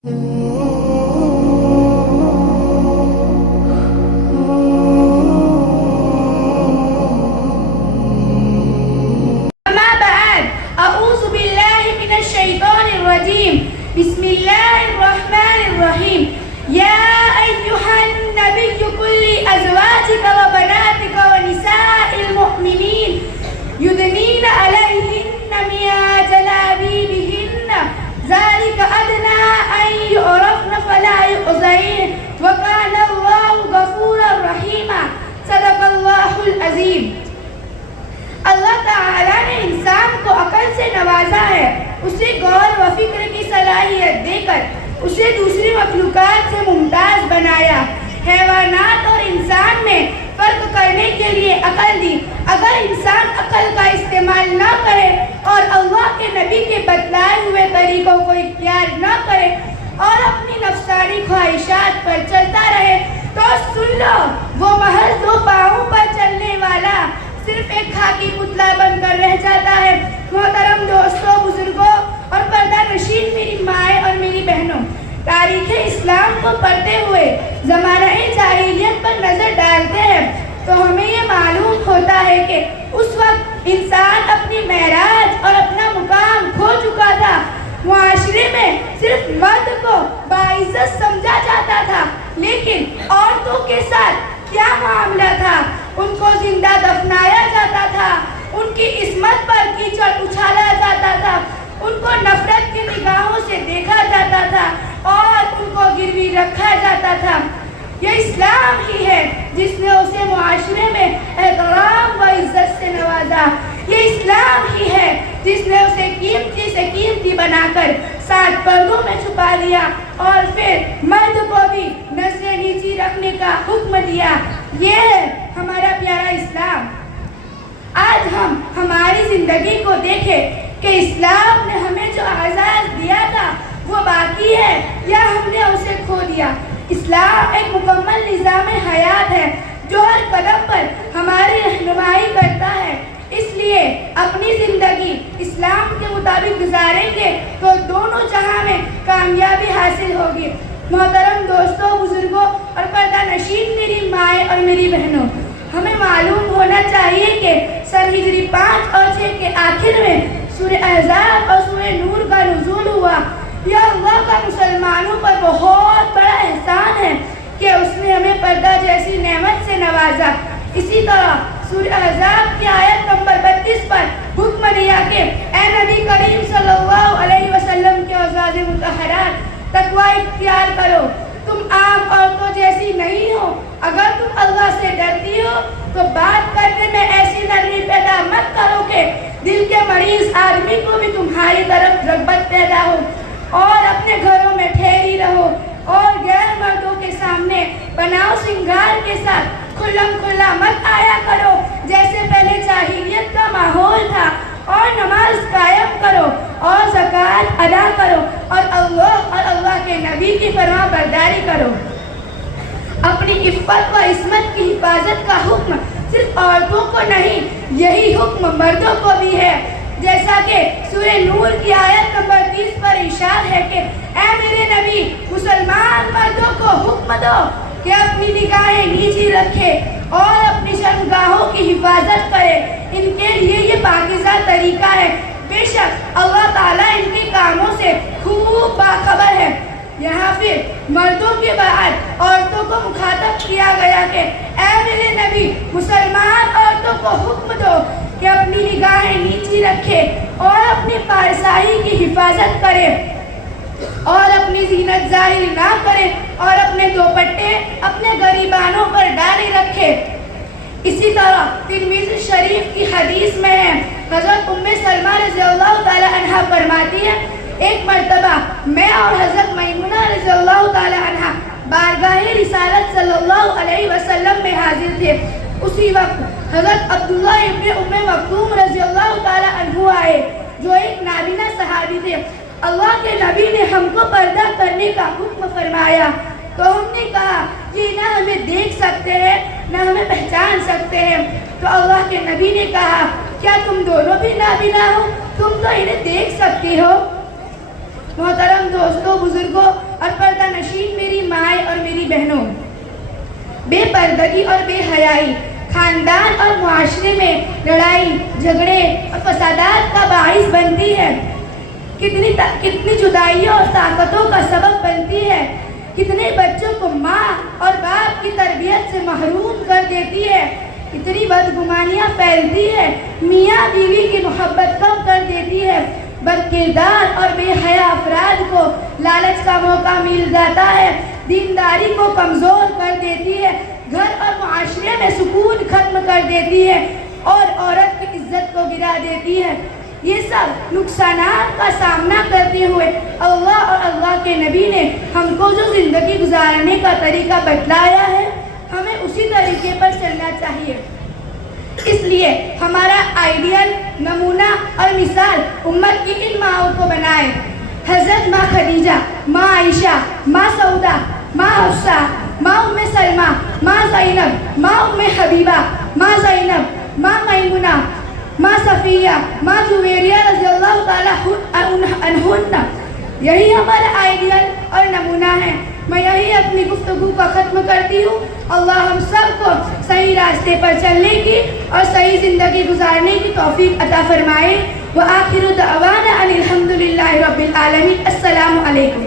بسم الله الرحمن الرحيم يا أيها النبي قل لأزواجك وبناتك ونساء المؤمنين يدنين عليهن من جلابيبهن ذلك أدنى أن يعرفن فلا يؤذين وكان الله غفورا رحيما صدق الله العظيم. اللہ تعالیٰ نے انسان کو عقل سے نوازا ہے، اسے غور و فکر کی صلاحیت دے کر اسے دوسری مخلوقات سے ممتاز بنایا، حیوانات اور انسان میں فرق کرنے کے لیے عقل دی۔ اگر انسان عقل کا استعمال نہ کرے اور اللہ کے نبی کے بتلائے ہوئے طریقوں کو اختیار نہ کرے اور اپنی نفسانی خواہشات پر چلتا رہے تو سن لو، وہ محض دو پاؤں پر چلنے والا صرف ایک خاکی پتلا بن کر رہ جاتا ہے۔ محترم دوستوں، بزرگوں اور پردہ نشین میری مائیں اور میری بہنوں، تاریخ اسلام کو پڑھتے ہوئے زمانہ جاہلیت پر نظر ڈالتے ہیں تو ہمیں یہ معلوم ہوتا ہے کہ اس وقت انسان اپنی معراج اور اپنا مقام کھو چکا تھا۔ معاشرے میں صرف مرد کو باعزت سمجھا جاتا تھا، لیکن عورتوں کے ساتھ کیا معاملہ تھا؟ ان کو زندہ دفنایا جاتا تھا، ان کی عصمت پر کیچڑ اچھالا جاتا تھا، ان کو نفرت کی نگاہوں سے دیکھا جاتا تھا اور ان کو گروی رکھا جاتا تھا۔ یہ اسلام ہی ہے جس نے اسے معاشرے میں احترام و عزت سے نوازا۔ یہ اسلام ہی ہے جس نے اسے قیمتی سے قیمتی بنا کر 7 پردوں میں چھپا لیا اور پھر مرد کو بھی نظر نیچی رکھنے کا حکم دیا۔ یہ ہے ہمارا پیارا اسلام۔ آج ہم ہماری زندگی کو دیکھیں کہ اسلام نے ہمیں جو اعزاز دیا تھا وہ باقی ہے یا ہم نے اسے کھو دیا۔ اسلام ایک مکمل نظام حیات ہے جو ہر قدم پر ہماری رہنمائی کرتا ہے۔ اس لیے اپنی زندگی اسلام کے مطابق گزاریں گے تو دونوں جہاں میں کامیابی حاصل ہوگی۔ محترم دوستوں، بزرگوں اور پردہ نشین میری مائیں اور میری بہنوں، ہمیں معلوم ہونا چاہیے کہ سن ہجری 5 اور 6 کے آخر میں سورہ احزاب اور سورہ نور کا نزول ہوا۔ یہ اللہ کا مسلمانوں پر بہت بڑا احسان ہے کہ اس نے ہمیں پردہ جیسی نعمت سے نوازا۔ اسی طرح سورہ احزاب کی آیت نمبر 32 پر حکم دیا کہ اے نبی کریم صلی اللہ علیہ وسلم کے ازواج مطہرات، تقوی اختیار کرو، تم عام عورتوں جیسی نہیں ہو۔ اگر تم اللہ سے ڈرتی ہو تو بات کرنے میں ایسی نرمی پیدا مت کرو کہ دل کے مریض آدمی کو بھی تمہاری طرف رغبت پیدا ہو، اور اپنے گھروں میں ٹھہری رہو اور غیر مردوں کے سامنے بناؤ سنگار کے ساتھ کھلم کھلا مت آیا کرو جیسے پہلے جاہلیت کا ماحول تھا، اور نماز قائم کرو اور زکوٰۃ ادا کرو اور اللہ کے نبی کی فرما برداری کرو۔ اپنی عفت و عصمت کی حفاظت کا حکم صرف عورتوں کو نہیں، یہی حکم مردوں کو بھی ہے، جیسا کہ سورہ نور کی آیت نمبر 30 پر ارشاد ہے کہ اے میرے نبی، مسلمان مردوں کو حکم دو کہ اپنی نگاہیں نیچی رکھے اور اپنی شرمگاہوں کی حفاظت کرے، ان کے لیے یہ پاکیزہ طریقہ ہے۔ بے شک اللہ تعالیٰ ان کے کاموں سے خوب باخبر ہے۔ یہاں پھر مردوں کے بعد عورتوں کو مخاطب کیا گیا کہ اے میرے نبی، مسلمان عورتوں کو حکم دو کہ اپنی نگاہیں نیچی رکھے اور اپنی پارسائی کی حفاظت کرے اور اپنی زینت ظاہر نہ کرے اور اپنے دوپٹے اپنے غریبانوں پر ڈالے رکھے۔ اسی طرح ترمذی شریف کی حدیث میں ہے، حضرت ام سلمہ رضی اللہ تعالی عنہ فرماتی ہے، ایک مرتبہ میں اور حضرت میمونہ رضی اللہ تعالی عنہ بارگاہ رسالت صلی اللہ علیہ وسلم میں حاضر تھے۔ اسی وقت حضرت عبداللہ ابن ام مکتوم رضی اللہ تعالی عنہ آئے جو ایک نابینا صحابی تھے۔ اللہ کے نبی نے ہم کو پردہ کرنے کا حکم فرمایا تو ہم نے کہا یہ نہ ہمیں دیکھ سکتے ہیں نہ ہمیں پہچان سکتے ہیں۔ تو اللہ کے نبی نے کہا کیا تم دونوں بھی نابینا ہو؟ تم تو انہیں دیکھ سکتے ہو۔ محترم دوستوں، بزرگوں اور پردہ نشین میری مائیں اور میری بہنوں، بے پردگی اور بے حیائی خاندان اور معاشرے میں لڑائی جھگڑے اور فسادات کا باعث بنتی ہے، کتنی جدائیوں اور طاقتوں کا سبب بنتی ہے، کتنے بچوں کو ماں اور باپ کی تربیت سے محروم کر دیتی ہے، کتنی بدگمانیاں پھیلتی ہے، میاں بیوی کی محبت کم کر دیتی ہے، بد کردار اور بے حیا افراد کو لالچ کا موقع مل جاتا ہے، دینداری کو کمزور کر دیتی ہے، گھر اور معاشرے میں سکون ختم کر دیتی ہے اور عورت کی عزت کو گرا دیتی ہے۔ یہ سب نقصانات کا سامنا کرتے ہوئے اللہ اور اللہ کے نبی نے ہم کو جو زندگی گزارنے کا طریقہ بتلایا ہے، ہمیں اسی طریقے پر چلنا چاہیے۔ اس لیے ہمارا آئیڈیل، نمونہ اور مثال امت کی ان ماؤں کو بنائے۔ حضرت ماں خدیجہ، ماں عائشہ، ماں سعودہ، ماں حفصہ، ماں ام سلمہ، ماں زینب، ماں ام حبیبہ، ماں زینب، ماں میمونہ، ماں صفیہ، ماں جویریہ رضی اللہ تعالی عنہن، یہی ہمارا آئیڈیل اور نمونہ ہے۔ میں یہی اپنی گفتگو کا ختم کرتی ہوں۔ اللہ ہم سب کو صحیح راستے پر چلنے کی اور صحیح زندگی گزارنے کی توفیق عطا فرمائے۔ وآخر دعوانا ان الحمد للہ رب العالمین۔ السلام علیکم۔